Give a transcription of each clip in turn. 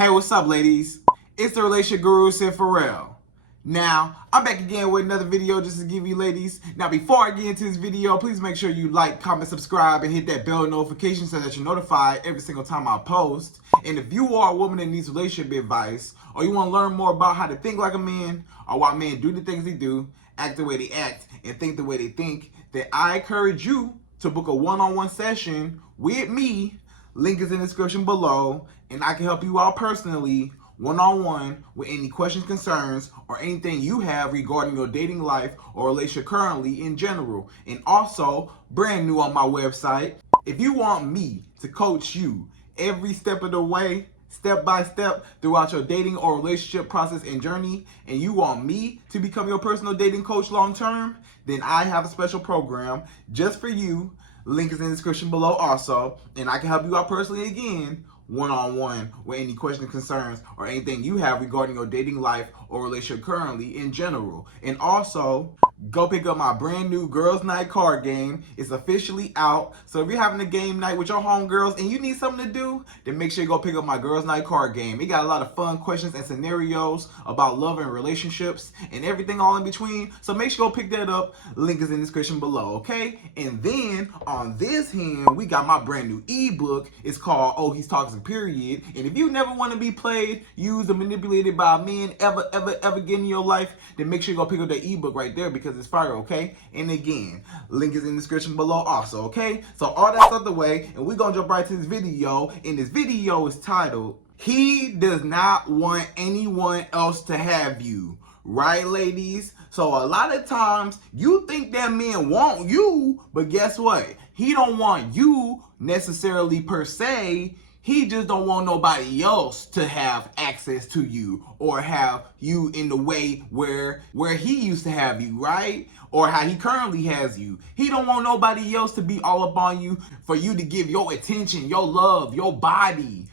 Hey, what's up, ladies? It's the relationship guru, Sydd Ferrell. Now, I'm back again with another video just to give you ladies. Now, before I get into this video, please make sure you like, comment, subscribe, and hit that bell notification so that you're notified every single time I post. And if you are a woman that needs relationship advice, or you want to learn more about how to think like a man, or why men do the things they do, act the way they act, and think the way they think, then I encourage you to book a one-on-one session with me. Link is in the description below, and I can help you out personally, one-on-one, with any questions, concerns, or anything you have regarding your dating life or relationship currently in general. And also, brand new on my website, if you want me to coach you every step of the way, step by step, throughout your dating or relationship process and journey, and you want me to become your personal dating coach long term, then I have a special program just for you. Link is in the description below also, and I can help you out personally again, one-on-one, with any questions, concerns, or anything you have regarding your dating life or relationship currently in general. And also, go pick up my brand new Girls Night card game. It's officially out. So if you're having a game night with your homegirls and you need something to do, then make sure you go pick up my Girls Night card game. It got a lot of fun questions and scenarios about love and relationships and everything all in between. So make sure you go pick that up. Link is in the description below, okay? And then on this hand, we got my brand new ebook. It's called Oh, He's Toxic, Period. And if you never want to be played, used, or manipulated by men ever again in your life, then make sure you go pick up that ebook right there because it's fire, okay? And again, link is in the description below also, okay? So all that's out the way, and we're gonna jump right to this video. And this video is titled, He Does Not Want Anyone Else to Have You. Right, ladies? So a lot of times you think that man want you, but guess what? He don't want you necessarily per se. He just don't want nobody else to have access to you or have you in the way where he used to have you, right? Or how he currently has you. He don't want nobody else to be all up on you, for you to give your attention, your love, your body,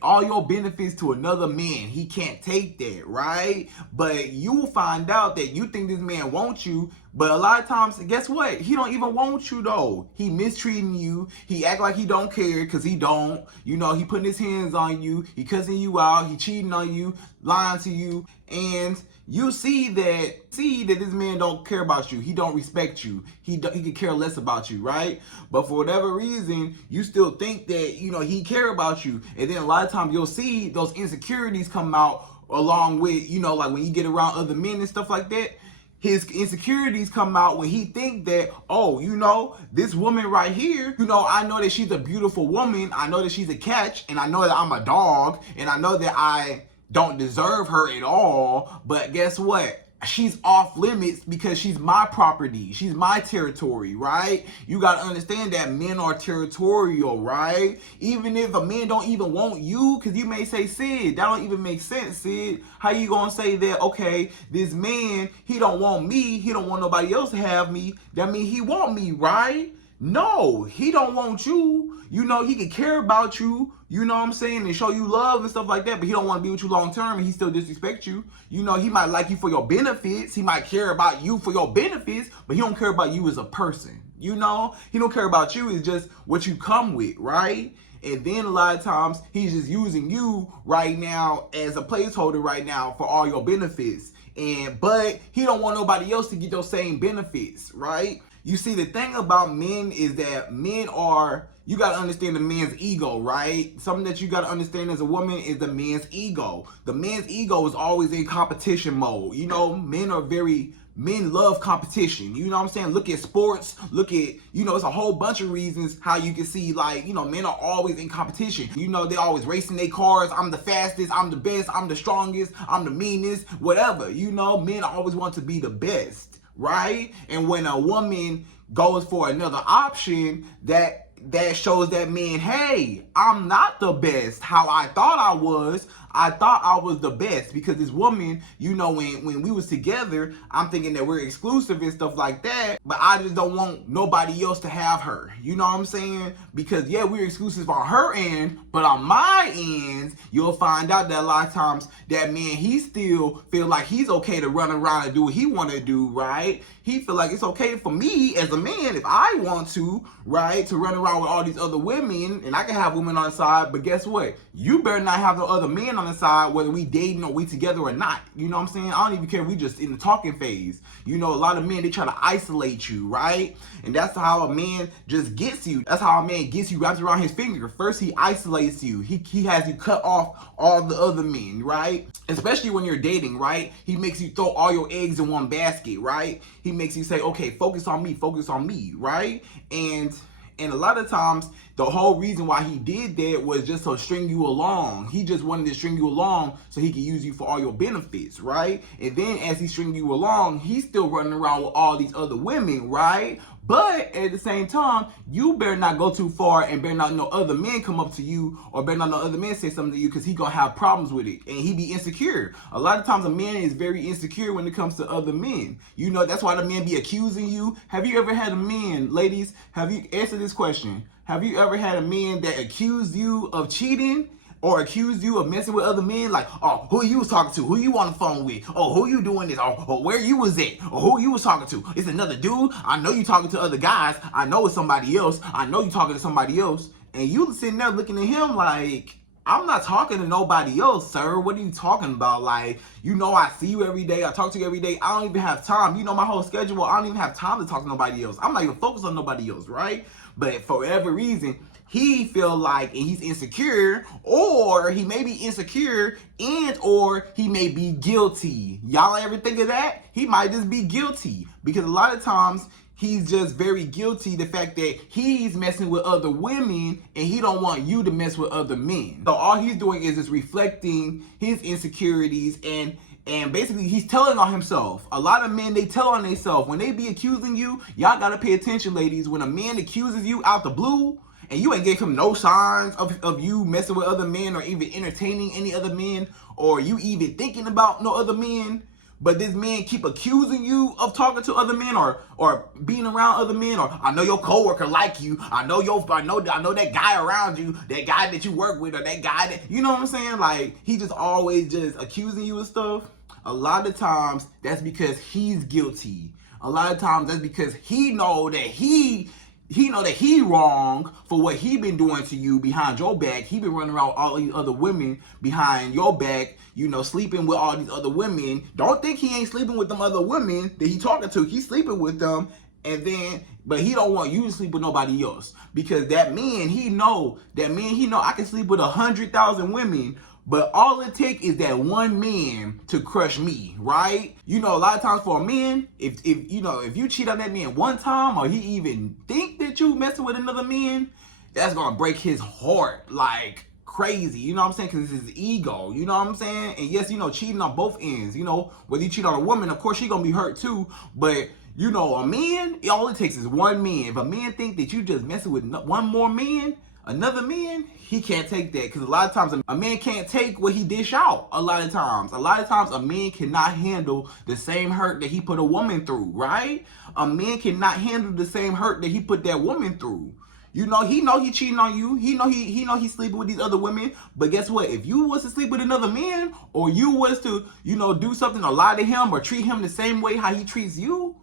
all your benefits to another man. He can't take that, right? But you will find out that you think this man wants you, but a lot of times, guess what? He don't even want you though. He mistreating you. He act like he don't care because he don't. You know, he putting his hands on you. He cussing you out. He cheating on you, lying to you. And you see that this man don't care about you. He don't respect you. He could care less about you, right? But for whatever reason, you still think that, you know, he care about you. And then a lot of times you'll see those insecurities come out along with, you know, like when you get around other men and stuff like that. His insecurities come out when he think that, oh, you know, this woman right here, you know, I know that she's a beautiful woman. I know that she's a catch, and I know that I'm a dog, and I know that I don't deserve her at all. But guess what? She's off limits because she's my property. She's my territory, right? You got to understand that men are territorial, right? Even if a man don't even want you, because you may say, Sid, that don't even make sense, Sid. How you going to say that, okay, this man, he don't want me, he don't want nobody else to have me, that means he want me, right? No, he don't want you. You know, he can care about you, you know what I'm saying, and show you love and stuff like that, but he don't want to be with you long term, and he still disrespect you. You know, he might like you for your benefits. He might care about you for your benefits, but he don't care about you as a person. You know, he don't care about you. It's just what you come with, right? And then a lot of times he's just using you right now as a placeholder right now for all your benefits. But he don't want nobody else to get those same benefits, right? You see, the thing about men is that men are, you got to understand the man's ego, right? Something that you got to understand as a woman is the man's ego. The man's ego is always in competition mode. You know, men love competition. You know what I'm saying? Look at sports. Look at, you know, it's a whole bunch of reasons how you can see, like, you know, men are always in competition. You know, they're always racing their cars. I'm the fastest. I'm the best. I'm the strongest. I'm the meanest. Whatever. You know, men always want to be the best, right? And when a woman goes for another option, that shows that man, hey, I'm not the best how I thought I was. I thought I was the best because this woman, you know, when we was together, I'm thinking that we're exclusive and stuff like that, but I just don't want nobody else to have her. You know what I'm saying? Because yeah, we're exclusive on her end, but on my end, you'll find out that a lot of times that man, he still feel like he's okay to run around and do what he want to do, right? He feel like it's okay for me as a man if I want to, right, to run around around with all these other women, and I can have women on the side, but guess what? You better not have no other men on the side, whether we dating or we together or not. You know what I'm saying? I don't even care if we just in the talking phase. You know, a lot of men, they try to isolate you, right? And that's how a man just gets you. That's how a man gets you, wraps around his finger. First, he isolates you. He has you cut off all the other men, right? Especially when you're dating, right? He makes you throw all your eggs in one basket, right? He makes you say, okay, focus on me, right? And a lot of times, the whole reason why he did that was just to string you along. He just wanted to string you along so he could use you for all your benefits, right? And then as he string you along, he's still running around with all these other women, right? But at the same time, you better not go too far and better not no other men come up to you or better not no other men say something to you because he gonna have problems with it and he be insecure. A lot of times a man is very insecure when it comes to other men. You know, that's why the men be accusing you. Have you ever had a man, ladies, have you answered this question? Have you ever had a man that accused you of cheating? Or accused you of messing with other men, like, oh, who you was talking to, who you on the phone with, oh, who you doing this, or where you was at, or who you was talking to. It's another dude. I know you talking to other guys. I know it's somebody else. I know you talking to somebody else. And you sitting there looking at him like, I'm not talking to nobody else, sir. What are you talking about? Like, you know, I see you every day. I talk to you every day. I don't even have time. You know, my whole schedule, I don't even have time to talk to nobody else. I'm not even focused on nobody else, right? But for whatever reason, he feel like and he's insecure, or he may be insecure and or he may be guilty. Y'all ever think of that? He might just be guilty because a lot of times he's just very guilty the fact that he's messing with other women and he don't want you to mess with other men. So all he's doing is just reflecting his insecurities and basically he's telling on himself. A lot of men, they tell on themselves. When they be accusing you, y'all gotta pay attention, ladies. When a man accuses you out the blue and you ain't gave him no signs of you messing with other men or even entertaining any other men or you even thinking about no other men, but this man keep accusing you of talking to other men or being around other men, or I know your coworker like you, I know that guy around you, that guy that you work with, or that guy that, you know what I'm saying? Like, he just always just accusing you of stuff. A lot of times that's because he's guilty. A lot of times that's because he know that he wrong for what he been doing to you behind your back. He been running around with all these other women behind your back, you know, sleeping with all these other women. Don't think he ain't sleeping with them other women that he talking to. He's sleeping with them, but he don't want you to sleep with nobody else. Because that man, he know I can sleep with 100,000 women, but all it takes is that one man to crush me, right? You know, a lot of times for a man, if you cheat on that man one time, or he even think that you messing with another man, that's gonna break his heart like crazy. You know what I'm saying? Because it's his ego. You know what I'm saying? And yes, you know, cheating on both ends. You know, whether you cheat on a woman, of course she gonna be hurt too. But you know, a man, all it takes is one man. If a man think that you just messing with one more man, another man, he can't take that, because a lot of times a man can't take what he dish out. A lot of times a man cannot handle the same hurt that he put a woman through, right? A man cannot handle the same hurt that he put that woman through. You know he cheating on you. He know he's sleeping with these other women. But guess what? If you was to sleep with another man, or you was to, you know, do something or lie to him or treat him the same way how he treats you,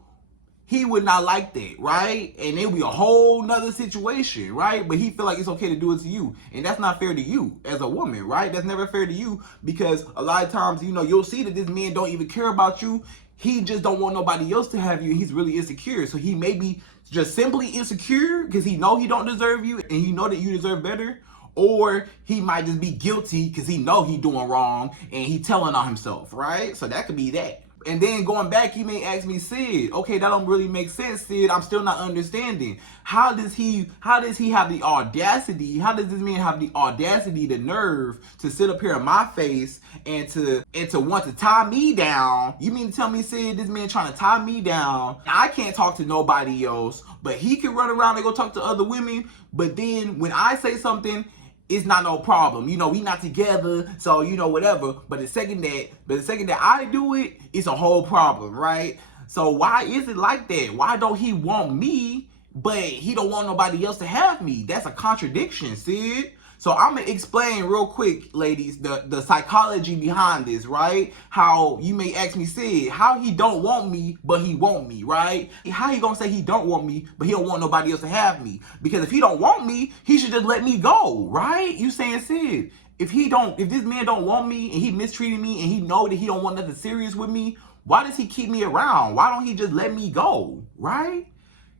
he would not like that, right? And it would be a whole nother situation, right? But he feel like it's okay to do it to you. And that's not fair to you as a woman, right? That's never fair to you, because a lot of times, you know, you'll see that this man don't even care about you. He just don't want nobody else to have you. He's really insecure. So he may be just simply insecure because he know he don't deserve you and he know that you deserve better. Or he might just be guilty because he know he doing wrong and he telling on himself, right? So that could be that. And then going back, he may ask me, Sydd, okay, that don't really make sense, Sydd. I'm still not understanding. How does he have the audacity? How does this man have the audacity, the nerve to sit up here in my face and to want to tie me down? You mean to tell me, Sydd, this man trying to tie me down? I can't talk to nobody else, but he can run around and go talk to other women. But then when I say something, it's not no problem. You know, we not together, so, you know, whatever. But the second that I do it, it's a whole problem, right? So why is it like that? Why don't he want me, but he don't want nobody else to have me? That's a contradiction, Sydd. So I'm gonna explain real quick, ladies, the psychology behind this, right? How you may ask me, Sid, how he don't want me, but he want me, right? How he gonna say he don't want me, but he don't want nobody else to have me? Because if he don't want me, he should just let me go, right? You saying, Sid, if this man don't want me and he mistreated me and he know that he don't want nothing serious with me, why does he keep me around? Why don't he just let me go, right?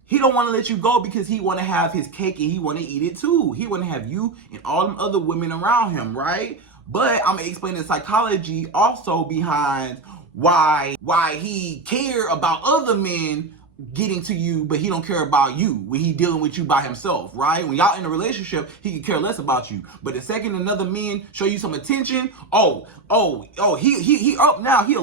He don't want to let you go because he want to have his cake and he want to eat it too. He want to have you and all them other women around him, right? But I'm going to explain the psychology also behind why he care about other men getting to you, but he don't care about you when he dealing with you by himself, right? When y'all in a relationship, he can care less about you. But the second another man show you some attention, he up now, he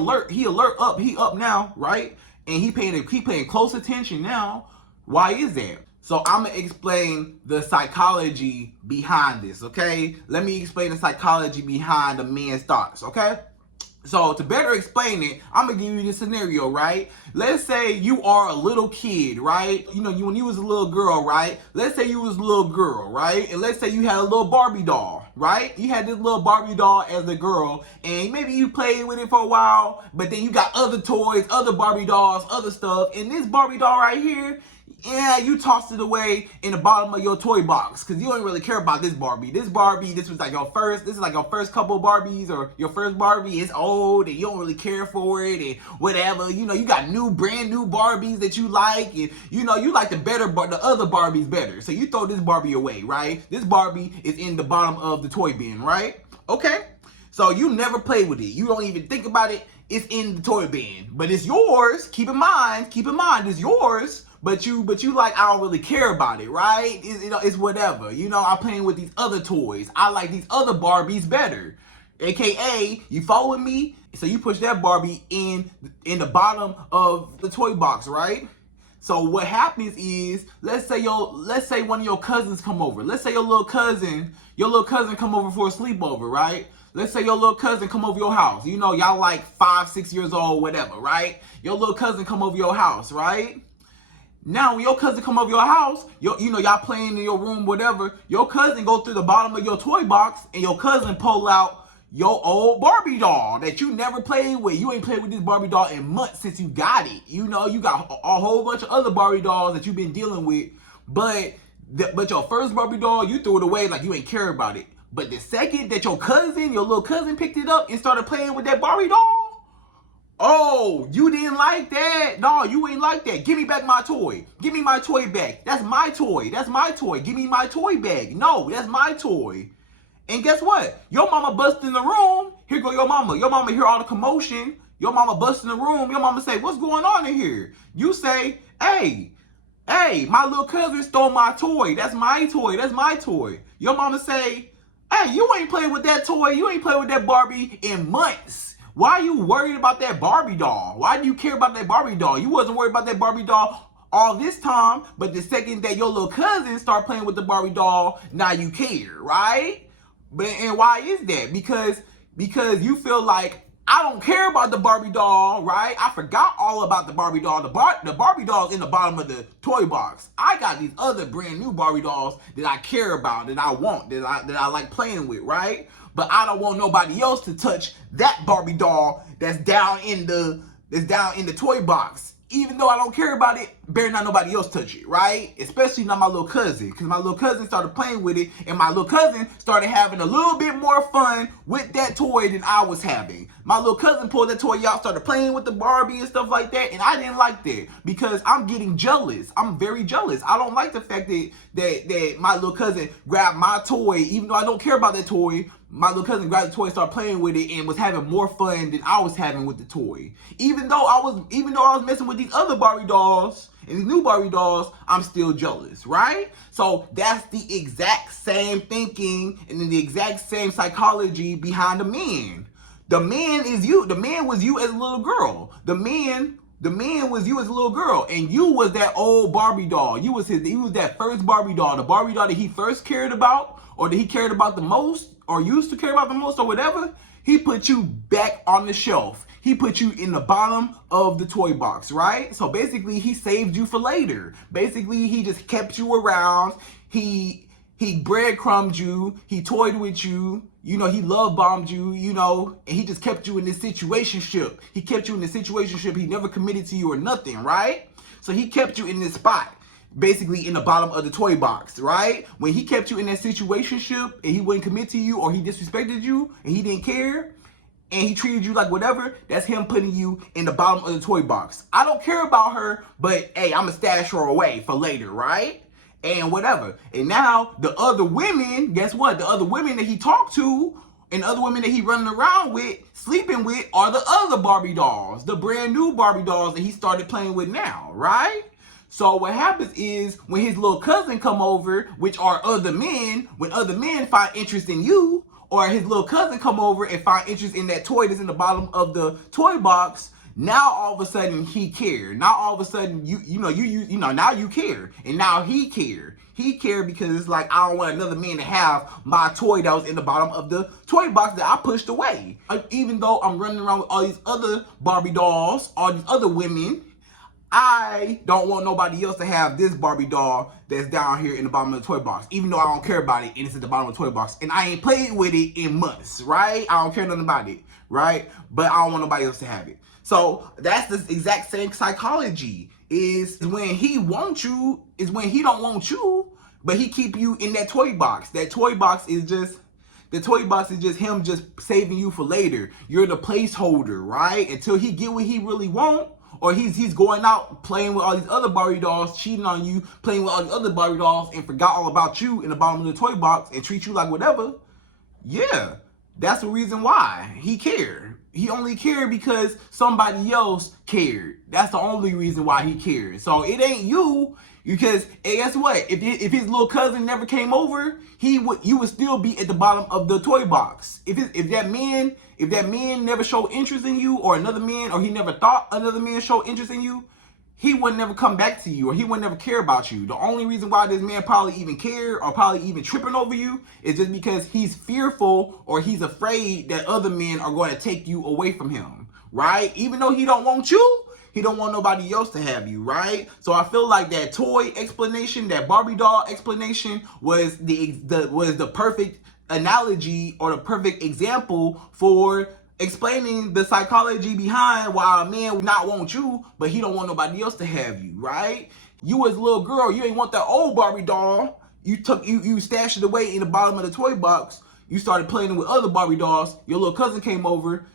up now, right? And he paying close attention now. Why is that? So I'm gonna explain the psychology behind this, okay? Let me explain the psychology behind the man's thoughts, okay? So to better explain it, I'm gonna give you this scenario, right? Let's say you are a little kid, right? You know, when you was a little girl, right? Let's say you was a little girl, right? And let's say you had a little Barbie doll, right? You had this little Barbie doll as a girl, and maybe you played with it for a while, but then you got other toys, other Barbie dolls, other stuff, and this Barbie doll right here, yeah, you tossed it away in the bottom of your toy box because you don't really care about this Barbie. This was like this is like your first couple of Barbies or your first Barbie. It's old and you don't really care for it and whatever. You know, you got brand new Barbies that you like, and you know, you like the other Barbies better. So you throw this Barbie away, right? This Barbie is in the bottom of the toy bin, right? Okay. So you never play with it. You don't even think about it. It's in the toy bin, but it's yours. Keep in mind, it's yours. But you like, I don't really care about it, right? It's whatever. You know, I'm playing with these other toys. I like these other Barbies better. AKA, you follow me? So you push that Barbie in the bottom of the toy box, right? So what happens is, let's say one of your cousins come over. Let's say your little cousin come over for a sleepover, right? Let's say your little cousin come over your house. You know, y'all like 5, 6 years old, whatever, right? Your little cousin come over your house, right? Now, when your cousin come over your house, y'all playing in your room, whatever, your cousin go through the bottom of your toy box and your cousin pull out your old Barbie doll that you never played with. You ain't played with this Barbie doll in months since you got it. You know, you got a whole bunch of other Barbie dolls that you've been dealing with, but your first Barbie doll, you threw it away like you ain't care about it. But the second that your little cousin picked it up and started playing with that Barbie doll, oh, you didn't like that? No, you ain't like that. Give me back my toy. Give me my toy back. That's my toy. That's my toy. Give me my toy back. No, that's my toy. And guess what? Your mama bust in the room. Here go your mama. Your mama hear all the commotion. Your mama bust in the room. Your mama say, what's going on in here? You say, hey, my little cousin stole my toy. That's my toy. That's my toy. Your mama say, hey, you ain't played with that toy. You ain't played with that Barbie in months. Why are you worried about that Barbie doll? Why do you care about that Barbie doll? You wasn't worried about that Barbie doll all this time, but the second that your little cousin start playing with the Barbie doll, now you care, right? And why is that? Because you feel like, I don't care about the Barbie doll, right? I forgot all about the Barbie doll. The Barbie doll's in the bottom of the toy box. I got these other brand new Barbie dolls that I care about, that I want, that I like playing with, right? But I don't want nobody else to touch that Barbie doll that's down in the toy box. Even though I don't care about it, better not nobody else touch it, right? Especially not my little cousin, because my little cousin started playing with it, and my little cousin started having a little bit more fun with that toy than I was having. My little cousin pulled that toy out, started playing with the Barbie and stuff like that, and I didn't like that because I'm getting jealous. I'm very jealous. I don't like the fact that my little cousin grabbed my toy, even though I don't care about that toy. My little cousin grabbed the toy, started playing with it, and was having more fun than I was having with the toy. Even though I was messing with these other Barbie dolls and these new Barbie dolls, I'm still jealous, right? So that's the exact same thinking and the exact same psychology behind the man. The man is you. The man was you as a little girl. The man was you as a little girl, and you was that old Barbie doll. He was that first Barbie doll, the Barbie doll that he first cared about, or that he cared about the most, or used to care about the most, or whatever. He put you back on the shelf. He put you in the bottom of the toy box, right? So basically, he saved you for later. Basically, he just kept you around. He He breadcrumbed you, he toyed with you, you know, he love bombed you, you know, and he just kept you in this situationship. He kept you in this situationship. He never committed to you or nothing, right? So he kept you in this spot, basically in the bottom of the toy box, right? When he kept you in that situationship and he wouldn't commit to you, or he disrespected you and he didn't care, and he treated you like whatever, that's him putting you in the bottom of the toy box. I don't care about her, but hey, I'm gonna stash her away for later, right? And whatever. And now the other women, guess what? The other women that he talked to and the other women that he running around with, sleeping with, are the other Barbie dolls, the brand new Barbie dolls that he started playing with now, right? So what happens is when his little cousin come over, which are other men, when other men find interest in you, or his little cousin come over and find interest in that toy that's in the bottom of the toy box, now all of a sudden he cared. Now all of a sudden you know now you care, and now he cared. He cared because it's like, I don't want another man to have my toy that was in the bottom of the toy box that I pushed away. Even though I'm running around with all these other Barbie dolls, all these other women, I don't want nobody else to have this Barbie doll that's down here in the bottom of the toy box, even though I don't care about it and it's at the bottom of the toy box. And I ain't played with it in months, right? I don't care nothing about it, right? But I don't want nobody else to have it. So that's the exact same psychology. Is when he wants you, is when he don't want you, but he keep you in that toy box. That toy box is just, the toy box is just him just saving you for later. You're the placeholder, right? Until he get what he really want, or he's going out playing with all these other Barbie dolls, cheating on you, playing with all these other Barbie dolls, and forgot all about you in the bottom of the toy box and treat you like whatever. Yeah, that's the reason why he cared. He only cared because somebody else cared. That's the only reason why he cared. So it ain't you, because hey, guess what? If his little cousin never came over, you would still be at the bottom of the toy box. If that man never showed interest in you, or another man, or he never thought another man showed interest in you, he would never come back to you, or he would never care about you. The only reason why this man probably even cared, or probably even tripping over you, is just because he's fearful, or he's afraid that other men are going to take you away from him, right? Even though he don't want you, he don't want nobody else to have you, right? So I feel like that toy explanation, that Barbie doll explanation, was the perfect analogy, or the perfect example for explaining the psychology behind why a man would not want you, but he don't want nobody else to have you, right? You as a little girl, you ain't want that old Barbie doll. You stashed it away in the bottom of the toy box. You started playing with other Barbie dolls. Your little cousin came over,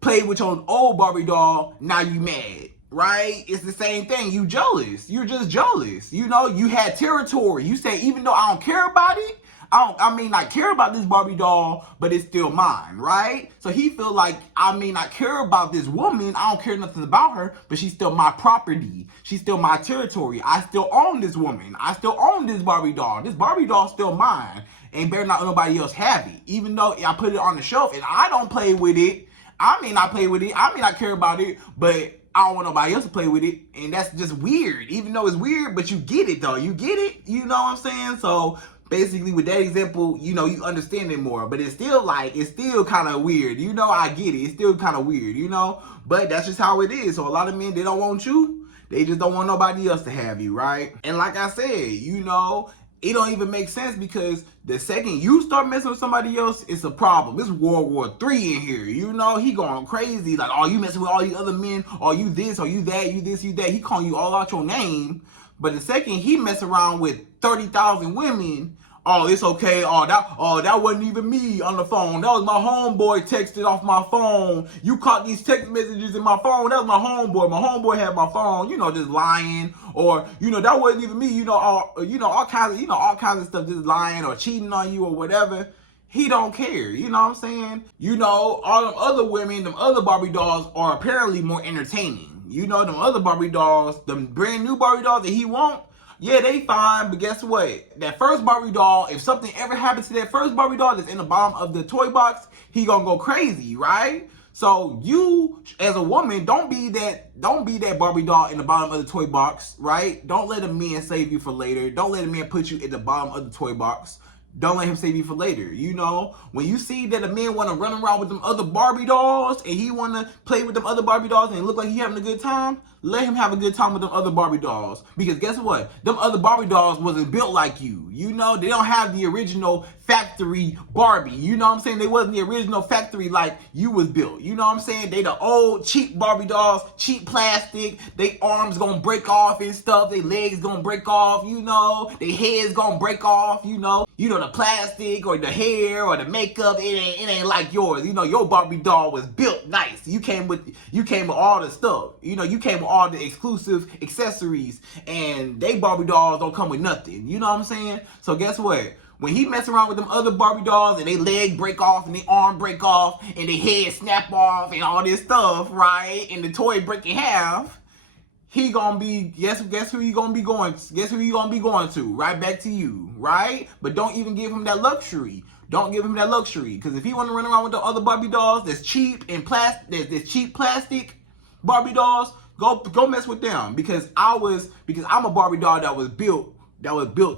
played with your old Barbie doll. Now you mad, right? It's the same thing. You jealous. You're just jealous. You know, you had territory. You say, even though I don't care about it, I may not care about this Barbie doll, but it's still mine, right? So he feel like, I may not care about this woman, I don't care nothing about her, but she's still my property. She's still my territory. I still own this woman. I still own this Barbie doll. This Barbie doll's still mine, and better not let nobody else have it. Even though I put it on the shelf and I don't play with it, I may not play with it, I may not care about it, but I don't want nobody else to play with it. And that's just weird. Even though it's weird, but you get it though. You get it? You know what I'm saying? So basically with that example, you know, you understand it more, but it's still kind of weird. You know, I get it. It's still kind of weird, you know, but that's just how it is. So a lot of men, they don't want you. They just don't want nobody else to have you, right? And like I said, you know, it don't even make sense, because the second you start messing with somebody else, it's a problem. It's World War III in here. You know, he going crazy. Like, oh, you messing with all these other men, or you this, or you that, you this, you that. He calling you all out your name. But the second he mess around with 30,000 women, oh, it's okay. Oh, that wasn't even me on the phone. That was my homeboy texted off my phone. You caught these text messages in my phone. That was my homeboy. My homeboy had my phone. You know, just lying, or you know, that wasn't even me. You know, all kinds of stuff, just lying or cheating on you or whatever. He don't care. You know what I'm saying? You know, all them other women, them other Barbie dolls are apparently more entertaining. You know, them other Barbie dolls, them brand new Barbie dolls that he want, yeah, they fine, but guess what? That first Barbie doll, if something ever happens to that first Barbie doll that's in the bottom of the toy box, he gonna go crazy, right? So you, as a woman, don't be that Barbie doll in the bottom of the toy box, right? Don't let a man save you for later. Don't let a man put you at the bottom of the toy box. don't let him save you for later. You know, when you see that a man want to run around with them other Barbie dolls and he want to play with them other Barbie dolls and it look like he having a good time, let him have a good time with them other Barbie dolls. Because guess what? Them other Barbie dolls wasn't built like you. You know, they don't have the original factory Barbie. You know what I'm saying? They wasn't the original factory like you was built. You know what I'm saying? They the old cheap Barbie dolls, cheap plastic. They arms gonna break off and stuff. They legs gonna break off, you know. They heads gonna break off, you know. You know, the plastic or the hair or the makeup, it ain't like yours. You know, your Barbie doll was built nice. You came with all the stuff. You know, you came with all the exclusive accessories, and they Barbie dolls don't come with nothing. You know what I'm saying? So guess what? When he mess around with them other Barbie dolls and they leg break off and they arm break off and they head snap off and all this stuff, right? And the toy break in half, he gonna be, guess who you gonna be going to? Right back to you, right? But don't even give him that luxury. Don't give him that luxury. Because if he wanna run around with the other Barbie dolls that's cheap and that's cheap plastic Barbie dolls, go mess with them. Because I'm a Barbie doll that was built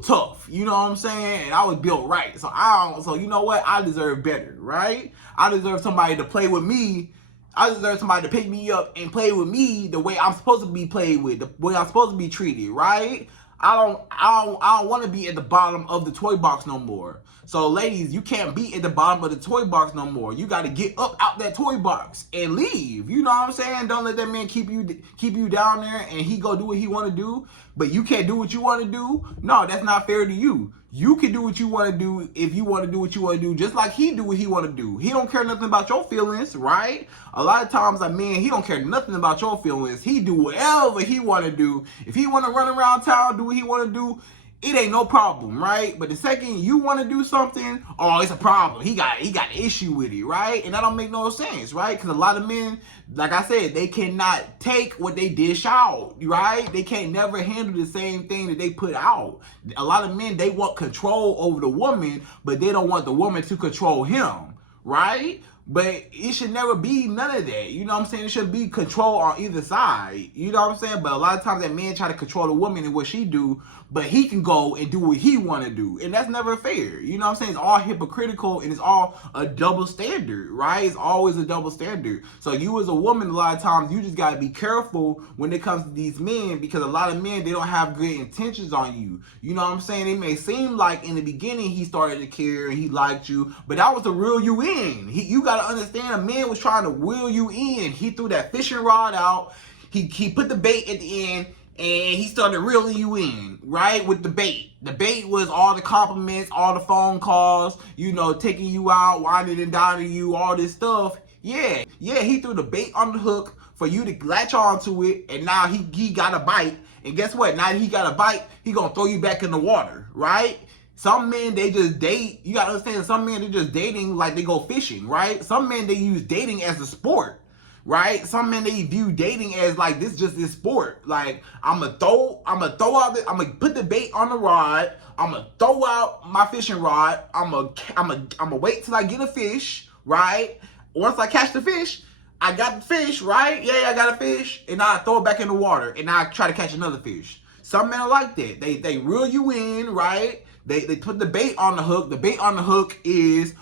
tough. You know what I'm saying? And I was built right. So you know what? I deserve better, right? I deserve somebody to play with me. I deserve somebody to pick me up and play with me the way I'm supposed to be played with, the way I'm supposed to be treated, right? I don't want to be at the bottom of the toy box no more. So ladies, you can't be at the bottom of the toy box no more. You got to get up out that toy box and leave. You know what I'm saying? Don't let that man keep you down there and he go do what he want to do, but you can't do what you want to do. No, that's not fair to you. You can do what you want to do if you want to do what you want to do, just like he do what he want to do. He don't care nothing about your feelings, right? A lot of times, a man, he don't care nothing about your feelings. He do whatever he want to do. If he want to run around town, do what he want to do, it ain't no problem, right? But the second you want to do something, oh, it's a problem. He got an issue with it, right? And that don't make no sense, right? Because a lot of men, like I said, they cannot take what they dish out, right? They can't never handle the same thing that they put out. A lot of men, they want control over the woman, but they don't want the woman to control him, right? But it should never be none of that. You know what I'm saying? It should be control on either side. You know what I'm saying? But a lot of times that man try to control the woman and what she do, but he can go and do what he want to do. And that's never fair. You know what I'm saying? It's all hypocritical and it's all a double standard, right? It's always a double standard. So you as a woman, a lot of times, you just got to be careful when it comes to these men, because a lot of men, they don't have good intentions on you. You know what I'm saying? It may seem like in the beginning he started to care and he liked you, but that was to reel you in. You got to understand, a man was trying to reel you in. He threw that fishing rod out. He put the bait at the end and he started reeling you in, right? With the bait. The bait was all the compliments, all the phone calls, you know, taking you out, winding and dining you, all this stuff. Yeah, he threw the bait on the hook for you to latch onto it, and now he got a bite. And guess what? Now that he got a bite, he gonna throw you back in the water, right? Some men, they just date. You gotta understand, some men, they're just dating like they go fishing, right? Some men, they use dating as a sport, right? Some men, they view dating as like this sport. Like, I'm gonna put the bait on the rod. I'm gonna throw out my fishing rod. I'm gonna wait till I get a fish, right? Once I catch the fish, I got the fish, right? Yeah, I got a fish, and I throw it back in the water, and I try to catch another fish. Some men are like that. They reel you in, right? They put the bait on the hook. The bait on the hook is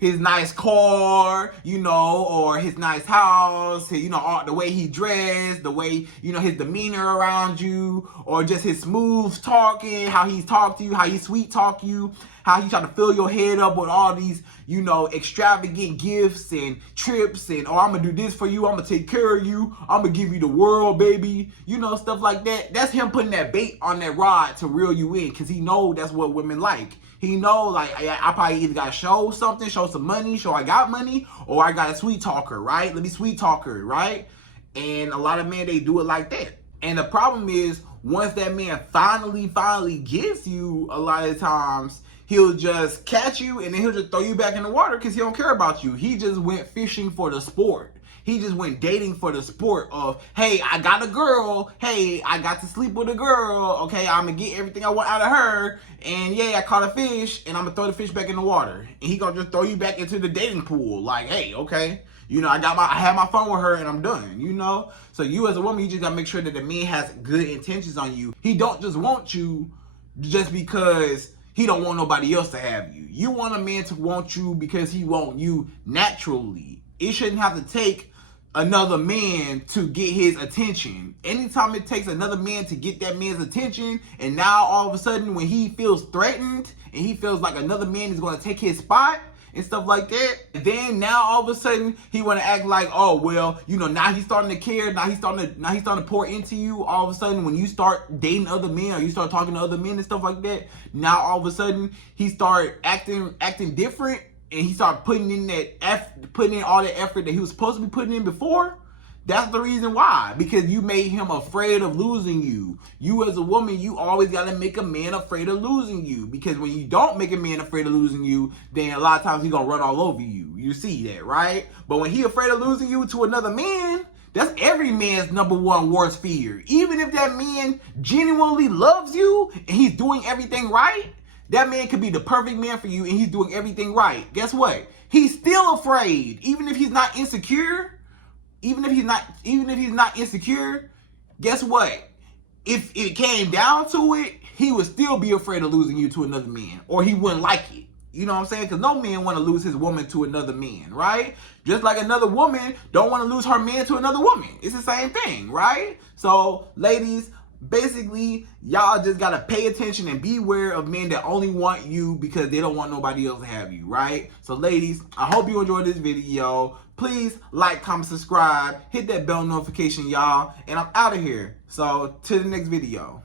his nice car, you know, or his nice house, you know, the way he dressed, the way, you know, his demeanor around you, or just his smooth talking, how he talk to you, how he sweet talk you, how he try to fill your head up with all these, you know, extravagant gifts and trips and, oh, I'm gonna do this for you, I'm gonna take care of you, I'm gonna give you the world, baby, you know, stuff like that. That's him putting that bait on that rod to reel you in, because he know that's what women like. He know, like, I probably either got to show something, show some money, show I got money, or I got a sweet talker, right? Let me sweet talk her, right? And a lot of men, they do it like that. And the problem is, once that man finally gets you, a lot of times, he'll just catch you and then he'll just throw you back in the water because he don't care about you. He just went fishing for the sport. He just went dating for the sport of, hey, I got a girl. Hey, I got to sleep with a girl. Okay, I'm going to get everything I want out of her. And yeah, I caught a fish and I'm going to throw the fish back in the water. And he going to just throw you back into the dating pool. Like, hey, okay, you know, I had my fun with her and I'm done, you know? So you as a woman, you just got to make sure that the man has good intentions on you. He don't just want you just because he don't want nobody else to have you. You want a man to want you because he want you naturally. It shouldn't have to take another man to get his attention. Anytime it takes another man to get that man's attention, and now all of a sudden when he feels threatened and he feels like another man is going to take his spot and stuff like that, then now all of a sudden he want to act like, oh well, you know, now he's starting to care, now he's starting to pour into you. All of a sudden when you start dating other men or you start talking to other men and stuff like that, now all of a sudden he start acting different, and he started putting in all the effort that he was supposed to be putting in before. That's the reason why. Because you made him afraid of losing you. You as a woman, you always got to make a man afraid of losing you. Because when you don't make a man afraid of losing you, then a lot of times he's going to run all over you. You see that, right? But when he afraid of losing you to another man, that's every man's number one worst fear. Even if that man genuinely loves you and he's doing everything right, that man could be the perfect man for you and he's doing everything right. Guess what? He's still afraid. Even if he's not insecure, guess what? If it came down to it, he would still be afraid of losing you to another man, or he wouldn't like it. You know what I'm saying? Because no man want to lose his woman to another man, right? Just like another woman don't want to lose her man to another woman. It's the same thing, right? So, ladies, basically, y'all just gotta pay attention and beware of men that only want you because they don't want nobody else to have you, right? So, ladies, I hope you enjoyed this video. Please like, comment, subscribe, hit that bell notification, y'all. And I'm out of here. So, to the next video.